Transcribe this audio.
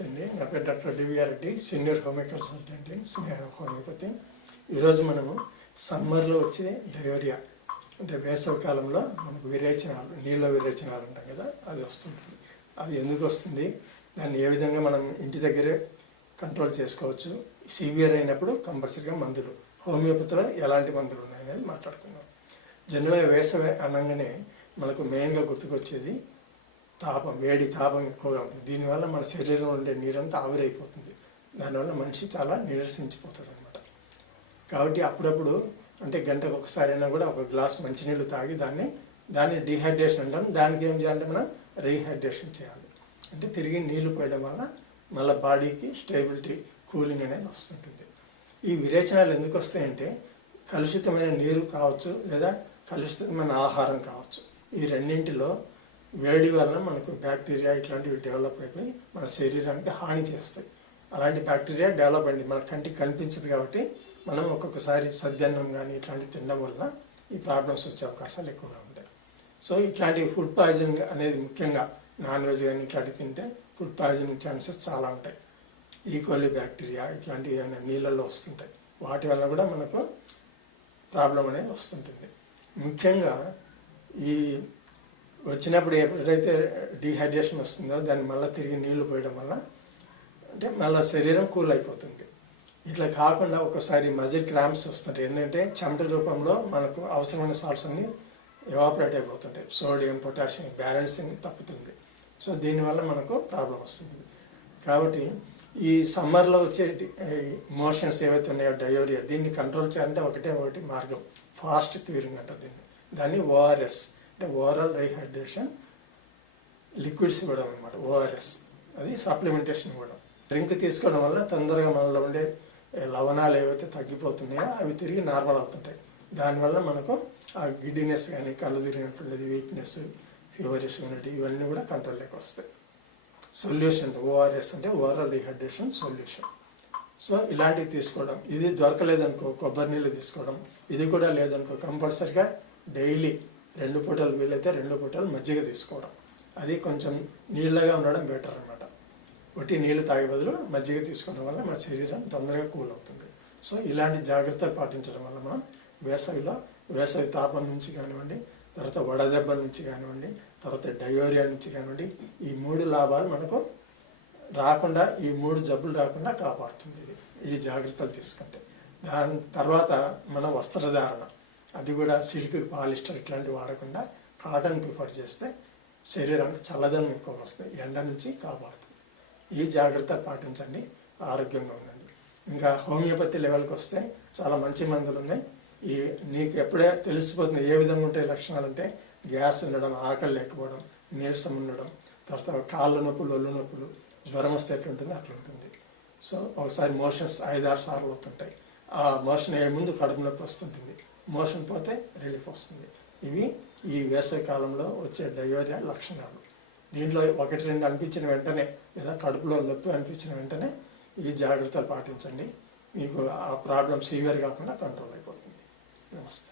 నమస్తే అండి. నా పేరు doctor DVR Reddy, senior homeo consultant in Sneha homeopathy. ఈరోజు మనము సమ్మర్లో వచ్చే డయోరియా అంటే వేసవి కాలంలో మనకు విరేచనాలు, నీళ్ళ విరేచనాలు ఉంటాం కదా, అది వస్తుంటుంది. అది ఎందుకు వస్తుంది, దాన్ని ఏ విధంగా మనం ఇంటి దగ్గరే కంట్రోల్ చేసుకోవచ్చు, సివియర్ అయినప్పుడు కంపల్సరీగా మందులు, హోమియోపతిలో ఎలాంటి మందులు ఉన్నాయనేది మాట్లాడుకుందాం. జనరల్గా వేసవి అనగానే మనకు మెయిన్గా గుర్తుకొచ్చేది తాపం, వేడి తాపం ఎక్కువగా ఉంటుంది. దీనివల్ల మన శరీరంలో ఉండే నీరంతా ఆవిరైపోతుంది. దానివల్ల మనిషి చాలా నీరసించిపోతాడు అనమాట. కాబట్టి అప్పుడప్పుడు అంటే గంటకు ఒకసారి అయినా కూడా ఒక గ్లాస్ మంచినీళ్ళు తాగి దాన్ని డీహైడ్రేషన్ అంటాం. దానికి ఏం చేయాలంటే మనం రీహైడ్రేషన్ చేయాలి. అంటే తిరిగి నీళ్లు పోయడం వల్ల మళ్ళీ బాడీకి స్టేబిలిటీ, కూలింగ్ అనేది వస్తుంటుంది. ఈ విరేచనాలు ఎందుకు వస్తాయంటే కలుషితమైన నీరు కావచ్చు, లేదా కలుషితమైన ఆహారం కావచ్చు. ఈ రెండింటిలో వేడి వలన మనకు బ్యాక్టీరియా ఇట్లాంటివి డెవలప్ అయిపోయి మన శరీరానికి హాని చేస్తాయి. అలాంటి బ్యాక్టీరియా డెవలప్ అయింది, మన కంటికి కనిపించదు. కాబట్టి మనం ఒక్కొక్కసారి సద్యాన్నం కానీ ఇట్లాంటివి తినడం వల్ల ఈ ప్రాబ్లమ్స్ వచ్చే అవకాశాలు ఎక్కువగా ఉంటాయి. సో ఇట్లాంటి ఫుడ్ పాయిజనింగ్ అనేది ముఖ్యంగా నాన్ వెజ్ కానీ ఇట్లాంటివి తింటే ఫుడ్ పాయిజనింగ్ ఛాన్సెస్ చాలా ఉంటాయి. ఈకోలి బ్యాక్టీరియా ఇట్లాంటివి ఏమైనా నీళ్ళల్లో వస్తుంటాయి. వాటి వల్ల కూడా మనకు ప్రాబ్లం అనేది వస్తుంటుంది. ముఖ్యంగా ఈ వచ్చినప్పుడు ఎప్పుడైతే డీహైడ్రేషన్ వస్తుందో దాన్ని మళ్ళీ తిరిగి నీళ్లు పోయడం వల్ల అంటే మళ్ళీ శరీరం కూల్ అయిపోతుంది. ఇట్లా కాకుండా ఒకసారి మజిల్ క్రాంప్స్ వస్తుంటాయి. ఎందుకంటే చెమట రూపంలో మనకు అవసరమైన సాల్ట్స్ అన్ని ఎవాపరేట్ అయిపోతుంటాయి. సోడియం, పొటాషియం బ్యాలెన్సింగ్ తప్పుతుంది. సో దీనివల్ల మనకు ప్రాబ్లం వస్తుంది. కాబట్టి ఈ సమ్మర్లో వచ్చే మోషన్స్ ఏవైతే ఉన్నాయో డయోరియా, దీన్ని కంట్రోల్ చేయాలంటే ఒకటి మార్గం, ఫాస్ట్ క్యూరింగ్ అంటారు దాన్ని ఓఆర్ఎస్ అంటే ఓవరాల్ రీహైడ్రేషన్ లిక్విడ్స్ ఇవ్వడం అనమాట. ఓఆర్ఎస్ అది సప్లిమెంటేషన్ ఇవ్వడం. డ్రింక్ తీసుకోవడం వల్ల తొందరగా మనలో ఉండే లవణాలు ఏవైతే తగ్గిపోతున్నాయో అవి తిరిగి నార్మల్ అవుతుంటాయి. దానివల్ల మనకు ఆ గిడ్డినెస్ కానీ, కళ్ళు తిరిగినట్టుండేది, వీక్నెస్, ఫీవరిష్ యూనిటీ ఇవన్నీ కూడా కంట్రోల్లోకి వస్తాయి. సొల్యూషన్ ఓఆర్ఎస్ అంటే ఓవరాల్ రీహైడ్రేషన్ సొల్యూషన్. సో ఇలాంటివి తీసుకోవడం. ఇది దొరకలేదనుకో కొబ్బరి నీళ్ళు తీసుకోవడం. ఇది కూడా లేదనుకో కంపల్సరిగా డైలీ 2 పూటలు వీలైతే 2 పూటలు మజ్జిగ తీసుకోవడం. అది కొంచెం నీళ్ళగా ఉండడం బెటర్ అనమాట. ఒట్టి నీళ్ళు తాగే బదులు మజ్జిగ తీసుకోవడం వల్ల మన శరీరం తొందరగా కూల్ అవుతుంది. సో ఇలాంటి జాగ్రత్తలు పాటించడం వల్ల మనం వేసవి తాపం నుంచి కానివ్వండి, తర్వాత వడదెబ్బల నుంచి కానివ్వండి, తర్వాత డయోరియా నుంచి కానివ్వండి, ఈ 3 లాభాలు మనకు రాకుండా, ఈ 3 జబ్బులు రాకుండా కాపాడుతుంది ఈ జాగ్రత్తలు తీసుకుంటే. దాని తర్వాత మన వస్త్రధారణ, అది కూడా సిల్క్, పాలిస్టర్ ఇట్లాంటివి వాడకుండా కాటన్ ప్రిఫర్ చేస్తే శరీరానికి చల్లదనం ఎక్కువ వస్తాయి, ఎండ నుంచి కాపాడుతుంది. ఈ జాగ్రత్తలు పాటించండి, ఆరోగ్యంగా ఉండండి. ఇంకా హోమియోపతి లెవెల్కి వస్తే చాలా మంచి మందులు ఉన్నాయి. నీకు ఎప్పుడే తెలిసిపోతుంది ఏ విధంగా ఉంటాయి లక్షణాలు అంటే గ్యాస్ ఉండడం, ఆకలి లేకపోవడం, నీరసం ఉండడం, తర్వాత కాళ్ళ నొప్పులు, ఒళ్ళు నొప్పులు, జ్వరం వస్తే ఎట్లుంటుంది అట్లా ఉంటుంది. సో ఒకసారి మోషన్స్ 5-6 సార్లు అవుతుంటాయి. ఆ మోషన్ అయ్యే ముందు కడుపు నొప్పి వస్తుంటుంది, మోషన్ పోతే రిలీఫ్ వస్తుంది. ఇవి ఈ వేసవి కాలంలో వచ్చే డయోరియా లక్షణాలు. దీంట్లో 1-2 అనిపించిన వెంటనే, లేదా కడుపులో నొప్పి అనిపించిన వెంటనే ఈ జాగ్రత్తలు పాటించండి. మీకు ఆ ప్రాబ్లం సివియర్ కాకుండా కంట్రోల్ అయిపోతుంది. నమస్తే.